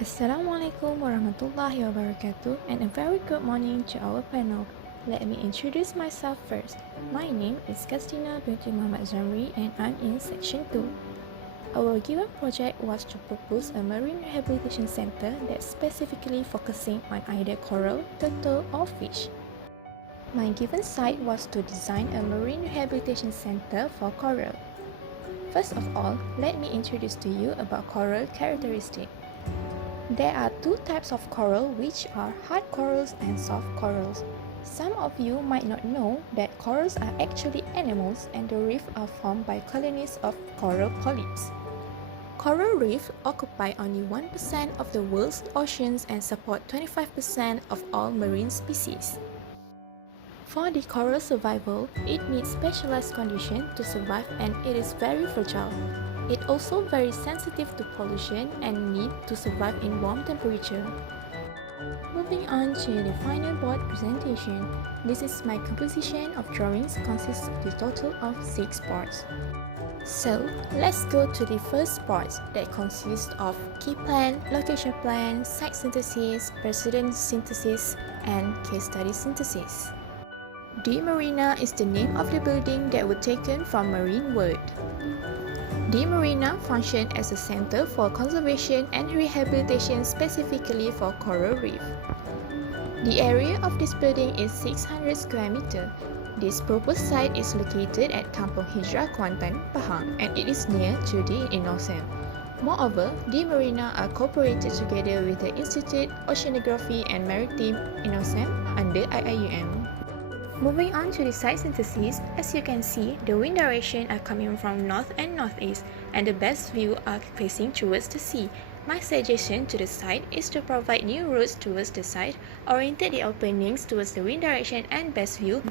Assalamualaikum warahmatullahi wabarakatuh and a very good morning to our panel. Let me introduce myself first. My name is Qasdina Binti Zamri and I'm in section 2. Our given project was to propose a marine rehabilitation center that's specifically focusing on either coral, turtle or fish. My given site was to design a marine rehabilitation center for coral. First of all, let me introduce to you about coral characteristics. There are two types of coral, which are hard corals and soft corals. Some of you might not know that corals are actually animals and the reefs are formed by colonies of coral polyps. Coral reefs occupy only 1% of the world's oceans and support 25% of all marine species. For the coral survival, it needs specialized conditions to survive and it is very fragile. It also very sensitive to pollution and need to survive in warm temperature. Moving on to the final board presentation, this is my composition of drawings consists of the total of 6 parts. So, let's go to the first part that consists of key plan, location plan, site synthesis, precedent synthesis, and case study synthesis. The Marina is the name of the building that was taken from marine world. The Marina functioned as a center for conservation and rehabilitation specifically for coral reef. The area of this building is 600 square meter. This proposed site is located at Kampung Hijrah, Kuantan, Pahang, and it is near to the INOSEM. Moreover, the Marina are cooperated together with the Institute Oceanography and Maritime INOSEM under IIUM. Moving on to the site synthesis, as you can see, the wind direction are coming from north and northeast, and the best view are facing towards the sea. My suggestion to the site is to provide new routes towards the site, orientate the openings towards the wind direction and best view,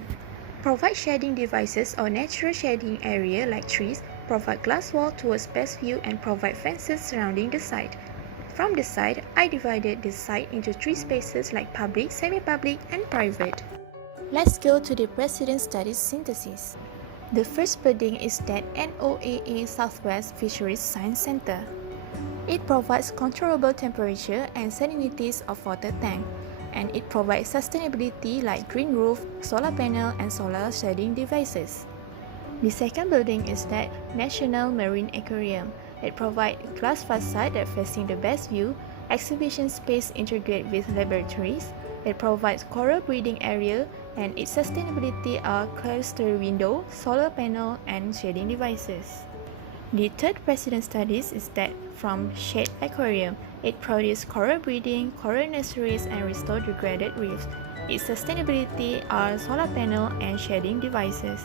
provide shading devices or natural shading area like trees, provide glass wall towards best view and provide fences surrounding the site. From the site, I divided the site into 3 spaces like public, semi-public and private. Let's go to the precedent studies synthesis. The first building is that NOAA Southwest Fisheries Science Center. It provides controllable temperature and salinities of water tank, and it provides sustainability like green roof, solar panel, and solar shading devices. The second building is that National Marine Aquarium. It provides glass facade that facing the best view, exhibition space integrated with laboratories. It provides coral breeding area, and its sustainability are cluster window, solar panel, and shading devices. The third precedent studies is that from Shade Aquarium. It produces coral breeding, coral nurseries, and restore degraded reefs. Its sustainability are solar panel and shading devices.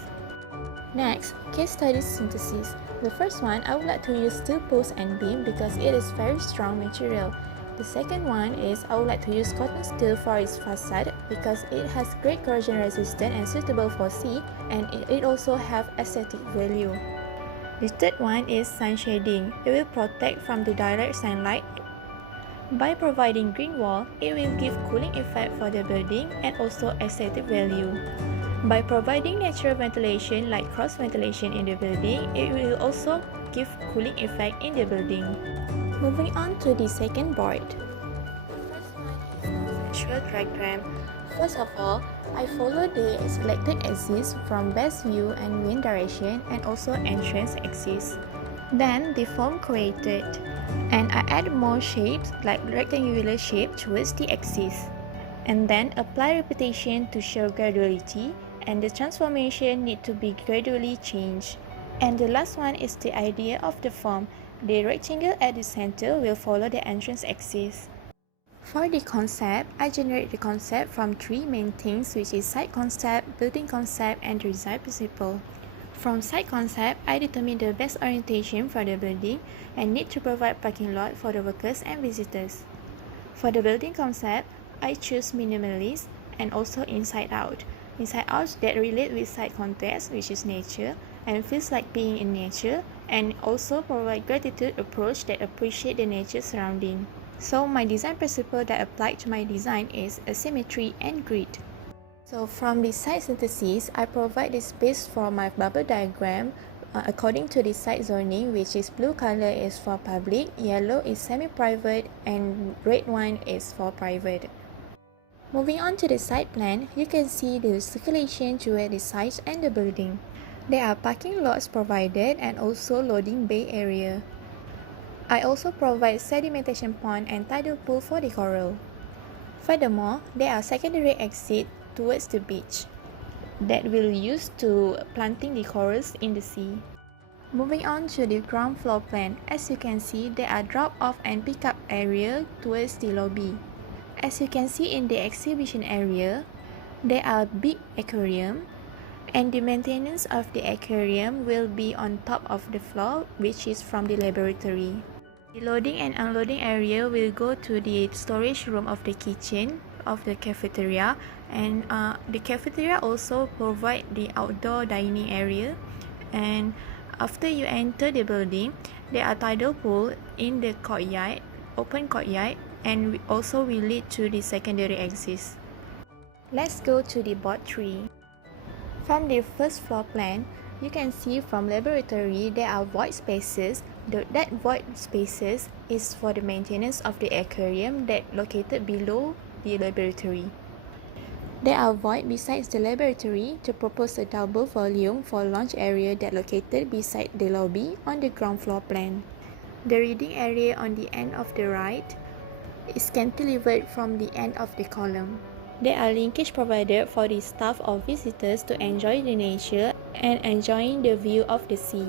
Next, case studies synthesis. The first one, I would like to use steel post and beam because it is very strong material. The second one is I would like to use cotton steel for its facade because it has great corrosion resistant and suitable for sea, and it also have aesthetic value. The third one is sun shading. It will protect from the direct sunlight. By providing green wall, it will give cooling effect for the building and also aesthetic value. By providing natural ventilation like cross ventilation in the building, it will also give cooling effect in the building. Moving on to the second board. The first one is conceptual diagram. First of all, I follow the selected axis from best view and wind direction and also entrance axis. Then the form created, and I add more shapes like rectangular shape towards the axis. And then apply repetition to show graduality, and the transformation need to be gradually changed. And the last one is the idea of the form. The rectangle at the center will follow the entrance axis. For the concept, I generate the concept from 3 main things, which is site concept, building concept, and design principle. From site concept, I determine the best orientation for the building and need to provide parking lot for the workers and visitors. For the building concept, I choose minimalist and also inside out. Inside out that relate with site context, which is nature, and feels like being in nature, and also provide gratitude approach that appreciate the nature surrounding. So my design principle that applied to my design is asymmetry and grid. So from the site synthesis, I provide the space for my bubble diagram According to the site zoning, which is blue color is for public, yellow is semi-private, and red one is for private. Moving on to the site plan, you can see the circulation toward the sites and the building. There are parking lots provided and also loading bay area. I also provide sedimentation pond and tidal pool for the coral. Furthermore, there are secondary exits towards the beach that will use to planting the corals in the sea. Moving on to the ground floor plan, as you can see, there are drop-off and pick-up area towards the lobby. As you can see in the exhibition area, there are big aquarium, and the maintenance of the aquarium will be on top of the floor, which is from the laboratory. The loading and unloading area will go to the storage room of the kitchen of the cafeteria, and the cafeteria also provide the outdoor dining area. And after you enter the building, there are tidal pool in the courtyard, open courtyard, and also will lead to the secondary exits. Let's go to the board 3. From the first floor plan, you can see from laboratory there are void spaces. That void spaces is for the maintenance of the aquarium that located below the laboratory. There are void besides the laboratory to propose a double volume for launch area that located beside the lobby on the ground floor plan. The reading area on the end of the right is cantilevered from the end of the column. There are linkage provided for the staff or visitors to enjoy the nature and enjoying the view of the sea.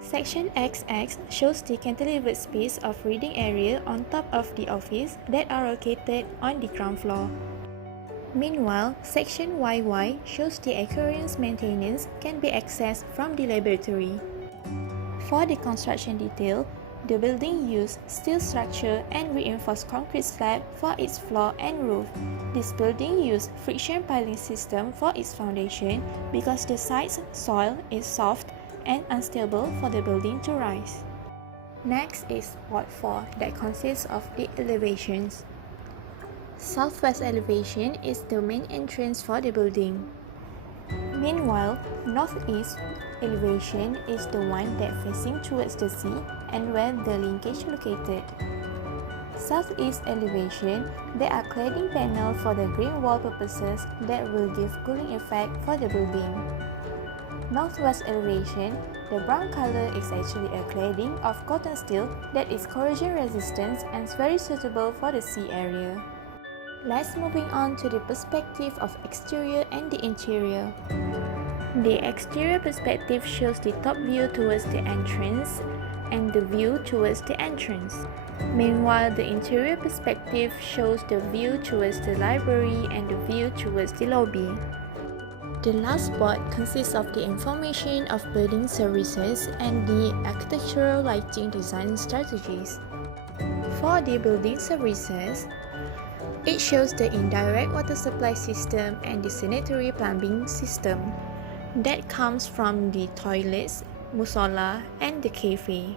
Section XX shows the cantilevered space of reading area on top of the office that are located on the ground floor. Meanwhile, Section YY shows the aquarium's maintenance can be accessed from the laboratory. For the construction detail, the building used steel structure and reinforced concrete slab for its floor and roof. This building used friction piling system for its foundation because the site's soil is soft and unstable for the building to rise. Next is Part 4 that consists of the elevations. Southwest elevation is the main entrance for the building. Meanwhile, northeast elevation is the one that facing towards the sea and where the linkage located. Southeast elevation, there are cladding panel for the green wall purposes that will give cooling effect for the building. Northwest elevation, the brown color is actually a cladding of cotton steel that is corrosion resistant and is very suitable for the sea area. Let's moving on to the perspective of exterior and the interior. The exterior perspective shows the top view towards the entrance and the view towards the entrance. Meanwhile, the interior perspective shows the view towards the library and the view towards the lobby. The last part consists of the information of building services and the architectural lighting design strategies. For the building services, it shows the indirect water supply system and the sanitary plumbing system that comes from the toilets, musola, and the cafe.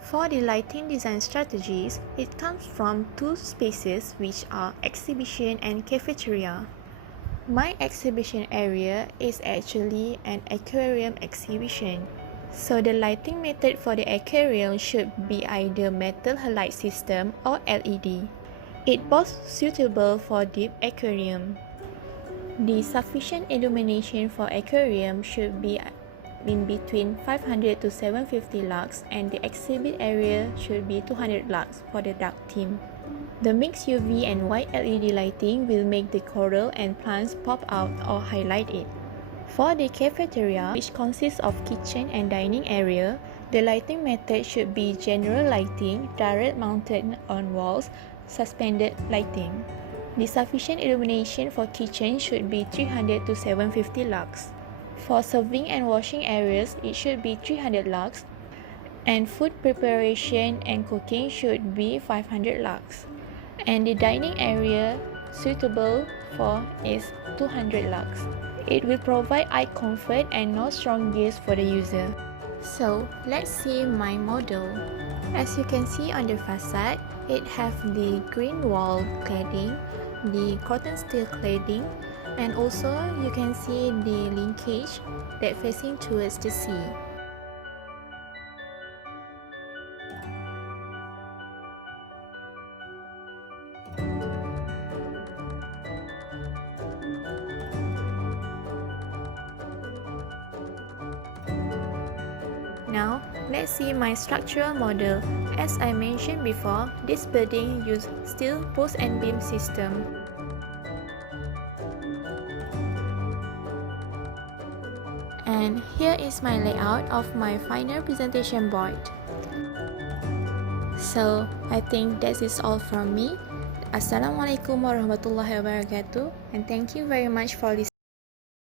For the lighting design strategies, it comes from two spaces which are exhibition and cafeteria. My exhibition area is actually an aquarium exhibition. So the lighting method for the aquarium should be either metal halide system or LED. It both suitable for deep aquarium. The sufficient illumination for aquarium should be in between 500 to 750 lux, and the exhibit area should be 200 lux for the dark theme. The mixed UV and white LED lighting will make the coral and plants pop out or highlight it. For the cafeteria, which consists of kitchen and dining area, the lighting method should be general lighting, direct mounted on walls, suspended lighting. The sufficient illumination for kitchen should be 300 to 750 lux. For serving and washing areas, it should be 300 lux, and food preparation and cooking should be 500 lux. And the dining area suitable for is 200 lux. It will provide eye comfort and no strong gaze for the user. So let's see my model. As you can see on the facade, it have the green wall cladding, the cotton steel cladding, and also you can see the linkage that facing towards the sea. Now, let's see my structural model. As I mentioned before, this building uses steel post and beam system. And here is my layout of my final presentation board. So, I think that is all from me. Assalamualaikum warahmatullahi wabarakatuh, and thank you very much for listening.